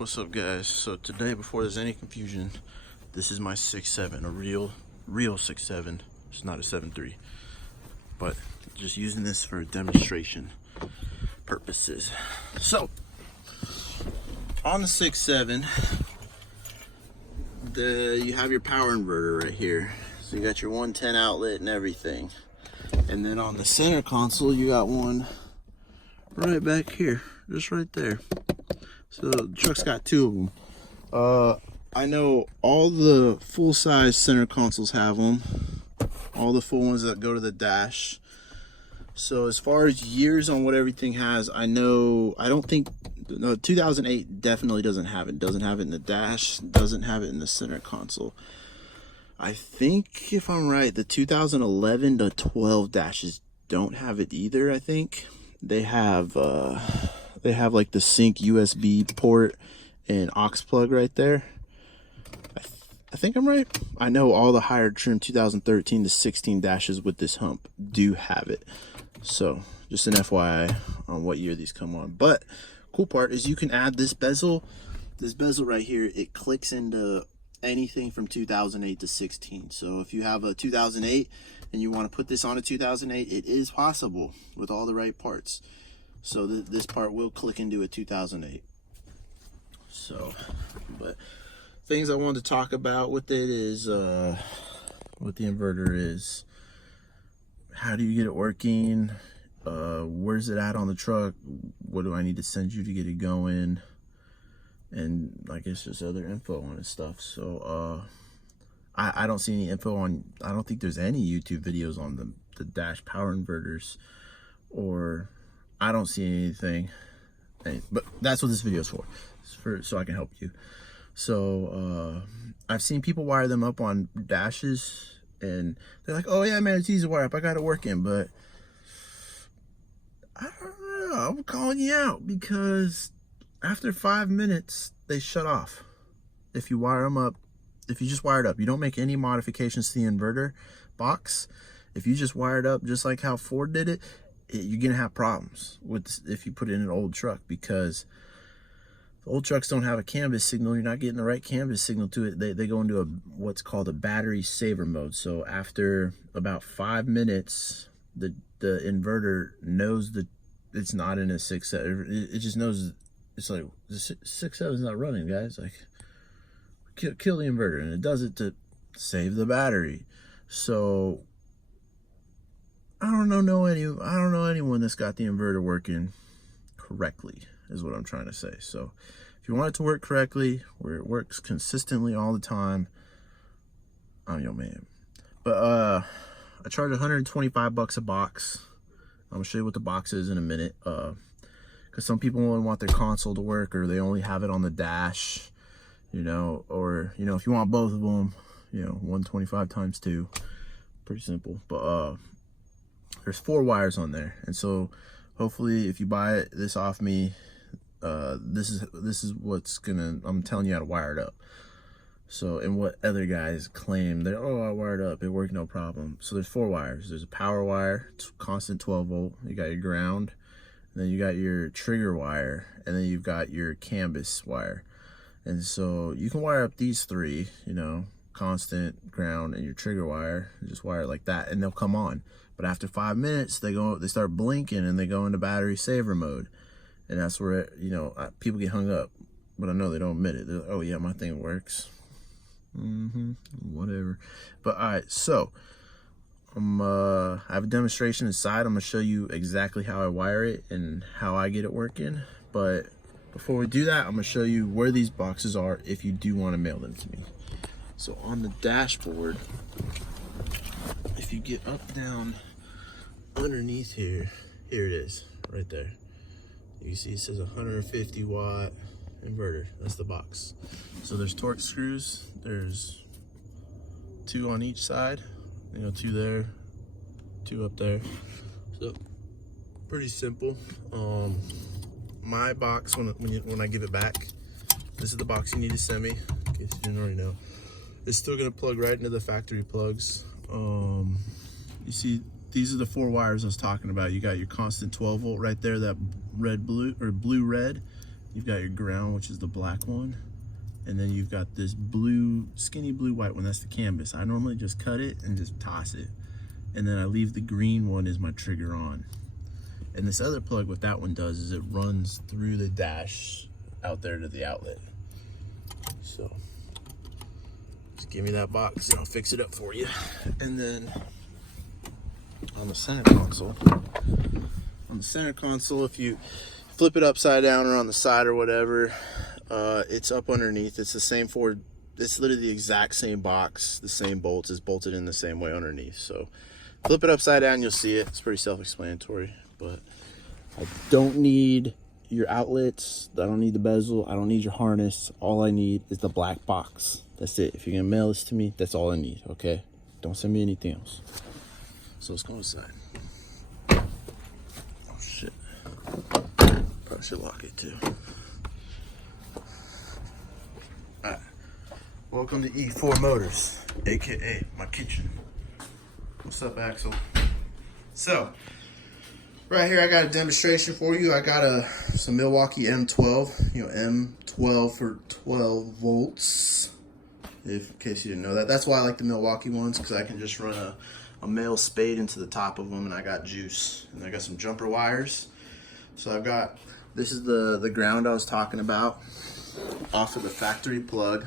What's up, guys? So today, before there's any confusion, this is my 6.7, a real 6.7. It's not a 7.3, but just using this for demonstration purposes. So on the 6.7, you have your power inverter right here. So you got your 110 outlet and everything, and then on the center console you got one right back here, just right there. So the truck's got two of them. I know all the full-size center consoles have them, all the full ones that go to the dash. So as far as years on what everything has, I don't think, no, 2008 definitely doesn't have it. Doesn't have it in the dash, doesn't have it in the center console. I think, if I'm right, the 2011 to 12 dashes don't have it either. I think they have like the sync USB port and aux plug right there. I think I'm right. I know all the higher trim 2013 to 16 dashes with this hump do have it. So just an FYI on what year these come on. But cool part is you can add this bezel. This bezel right here, it clicks into anything from 2008 to 16. So if you have a 2008 and you want to put this on a 2008, it is possible with all the right parts. So this part will click into a 2008. So, but things I wanted to talk about with it is what the inverter is. How do you get it working? Where's it at on the truck? What do I need to send you to get it going? And I guess just other info on it stuff. So I don't see any info on, I don't think there's any YouTube videos on the dash power inverters, or I don't see anything, but that's what this video is for. It's for so I can help you. So I've seen people wire them up on dashes, and they're like, "Oh yeah, man, it's easy to wire up. I got it working." But I don't know. I'm calling you out because after 5 minutes, they shut off. If you wire them up, if you just wire it up, you don't make any modifications to the inverter box. If you just wire it up just like how Ford did it, you're gonna have problems with if you put it in an old truck, because the old trucks don't have a canvas signal. You're not getting the right canvas signal to it. They go into what's called a battery saver mode. So after about 5 minutes, the inverter knows that it's not in a 6.7. It just knows it's like the 6.7 is not running, guys. Like kill the inverter, and it does it to save the battery. So I don't know anyone that's got the inverter working correctly, is what I'm trying to say. So if you want it to work correctly, where it works consistently all the time, I'm your man. But I charge 125 bucks a box. I'm gonna show you what the box is in a minute, because some people only want their console to work, or they only have it on the dash, you know, or you know, if you want both of them, you know, 125 times 2, pretty simple. But there's 4 wires on there, and so hopefully if you buy this off me, this is what's gonna, I'm telling you how to wire it up. So, and what other guys claim, they're, oh, I wired up, it worked no problem. So there's 4 wires. There's a power wire, constant 12 volt, you got your ground, and then you got your trigger wire, and then you've got your canvas wire. And so you can wire up these 3, you know, constant, ground, and your trigger wire, just wire it like that, and they'll come on. But after 5 minutes, they start blinking, and they go into battery saver mode. And that's where, you know, people get hung up, but I know they don't admit it. They're like, oh yeah, my thing works. Whatever. But all right, so I have a demonstration inside. I'm gonna show you exactly how I wire it and how I get it working. But before we do that, I'm gonna show you where these boxes are if you do want to mail them to me. So on the dashboard, if you get up, down, underneath here it is, right there. You see it says 150 watt inverter. That's the box. So there's torque screws. There's 2 on each side. You know, 2 there, 2 up there. So pretty simple. My box, when I give it back, this is the box you need to send me, in case you didn't already know. It's still gonna plug right into the factory plugs. You see, these are the 4 wires I was talking about. You got your constant 12 volt right there, that red blue or blue red, You've got your ground, which is the black one. And then you've got this blue, skinny blue white one. That's the canvas. I normally just cut it and just toss it. And then I leave the green one as my trigger on. And this other plug, what that one does is it runs through the dash out there to the outlet. So just give me that box and I'll fix it up for you. And then on the center console, if you flip it upside down or on the side or whatever, it's up underneath. It's the same Ford. It's literally the exact same box, the same bolts. It's bolted in the same way underneath. So flip it upside down, you'll see it. It's pretty self-explanatory. But I don't need your outlets. I don't need the bezel. I don't need your harness. All I need is the black box. That's it. If you're gonna mail this to me, that's all I need. Okay? Don't send me anything else. So let's go inside. Oh shit. Probably should lock it too. Alright. Welcome to E4 Motors, aka my kitchen. What's up, Axel? So, right here I got a demonstration for you. I got some Milwaukee M12, M12 for 12 volts. In case you didn't know that. That's why I like the Milwaukee ones, because I can just run a male spade into the top of them, and I got juice. And I got some jumper wires. So I've got, this is the ground I was talking about, off of the factory plug.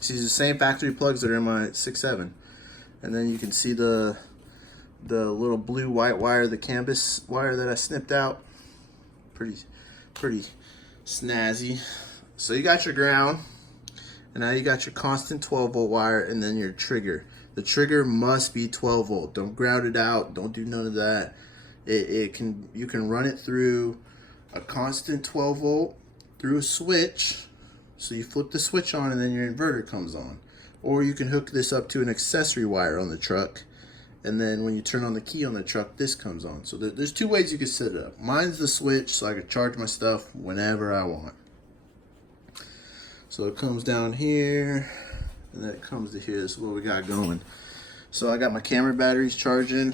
See, these are the same factory plugs that are in my 6.7. And then you can see the little blue white wire, the canvas wire that I snipped out. Pretty snazzy. So you got your ground, and now you got your constant 12 volt wire, and then your trigger. The trigger must be 12 volt. Don't ground it out. Don't do none of that. You can run it through a constant 12 volt through a switch. So you flip the switch on and then your inverter comes on. Or you can hook this up to an accessory wire on the truck, and then when you turn on the key on the truck, this comes on. So there's two ways you can set it up. Mine's the switch, so I can charge my stuff whenever I want. So it comes down here, and then it comes to here. This is what we got going. So I got my camera batteries charging.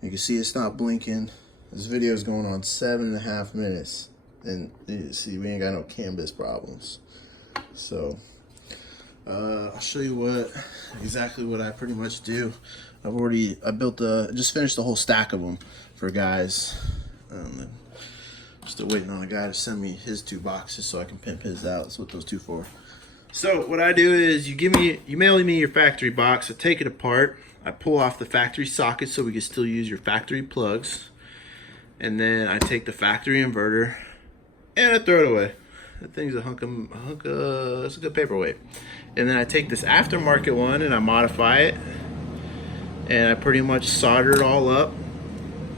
You can see it's not blinking. This video is going on 7.5 minutes. And you see, we ain't got no canvas problems. So I'll show you exactly what I pretty much do. Just finished the whole stack of them for guys. I'm still waiting on a guy to send me his 2 boxes so I can pimp his out. That's what those 2 for. So what I do is you mail me your factory box. I take it apart. I pull off the factory socket so we can still use your factory plugs. And then I take the factory inverter and I throw it away. That thing's it's a good paperweight. And then I take this aftermarket one and I modify it, and I pretty much solder it all up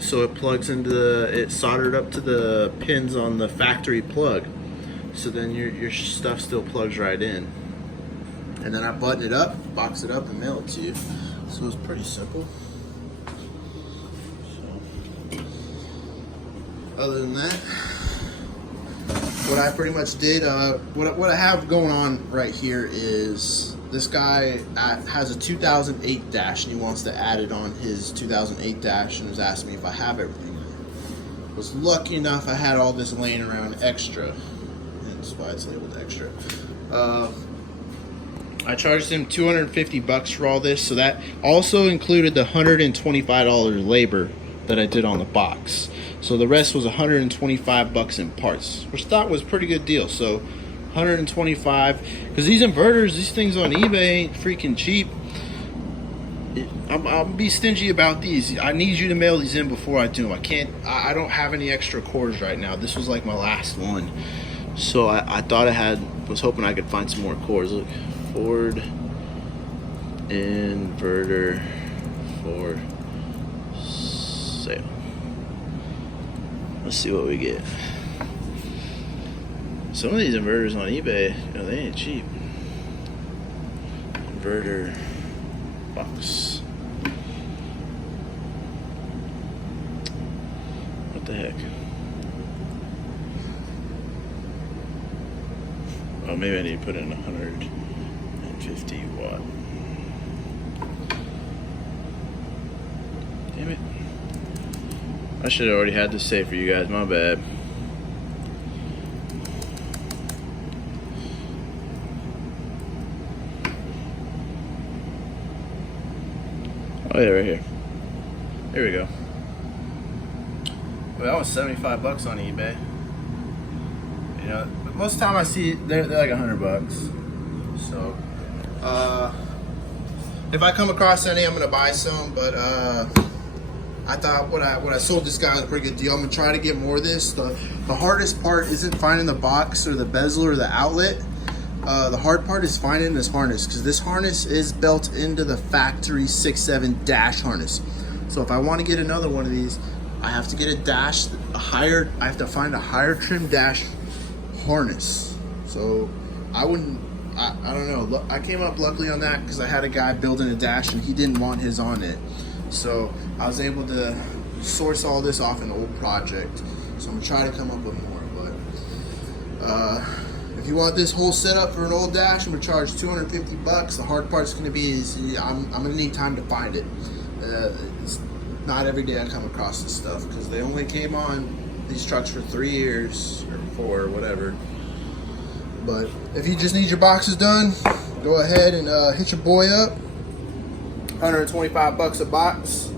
so it plugs into it's soldered up to the pins on the factory plug. So then your stuff still plugs right in. And then I button it up, box it up, and mail it to you. So it's pretty simple. So, other than that, what I pretty much did, what I have going on right here is this guy has a 2008 dash and he wants to add it on his 2008 dash and was asking me if I have everything. Was lucky enough I had all this laying around extra, and that's why it's labeled extra. I charged him $250 for all this, so that also included the $125 labor that I did on the box. So the rest was $125 in parts, which I thought was a pretty good deal. So 125, because these inverters, these things on eBay ain't freaking cheap. I'll be stingy about these. I need you to mail these in before I do them. I don't have any extra cores right now. This was like my last one. So I thought was hoping I could find some more cores. Look, Ford inverter for sale. Let's see what we get. Some of these inverters on eBay, they ain't cheap. Inverter box. What the heck? Oh, maybe I need to put in 150 watt. Damn it. I should have already had this saved for you guys, my bad. Oh yeah, right here. Here we go. Well, that was 75 bucks on eBay. You know, most of the time I see they're like 100 bucks. So, if I come across any, I'm gonna buy some. But I thought what I sold this guy was a pretty good deal. I'm gonna try to get more of this. The hardest part isn't finding the box or the bezel or the outlet. The hard part is finding this harness, because this harness is built into the factory 6.7 dash harness. So if I want to get another one of these, I have to get I have to find a higher trim dash harness. So I don't know. I came up luckily on that because I had a guy building a dash and he didn't want his on it. So I was able to source all this off an old project. So I'm gonna try to come up with more. But if you want this whole setup for an old dash, I'm gonna charge 250 bucks. The hard part's gonna be I'm gonna need time to find it. It's not every day I come across this stuff, because they only came on these trucks for 3 years or 4 or whatever. But if you just need your boxes done, go ahead and hit your boy up. 125 bucks a box.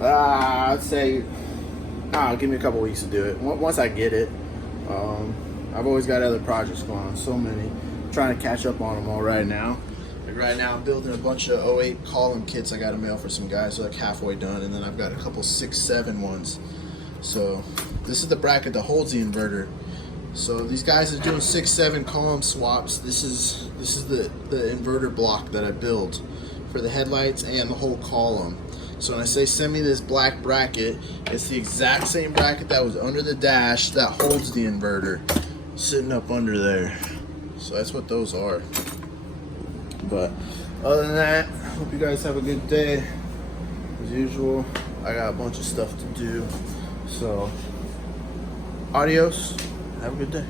I'd say, give me a couple weeks to do it. Once I get it. I've always got other projects going on, so many. I'm trying to catch up on them all right now. Like right now, I'm building a bunch of 08 column kits I got to mail for some guys, like halfway done, and then I've got a couple 6.7 ones. So this is the bracket that holds the inverter. So these guys are doing 6.7 column swaps. This is the inverter block that I built for the headlights and the whole column. So when I say send me this black bracket, it's the exact same bracket that was under the dash that holds the inverter, sitting up under there. So that's what those are. But other than that, hope you guys have a good day. As usual, I got a bunch of stuff to do. So adios, have a good day.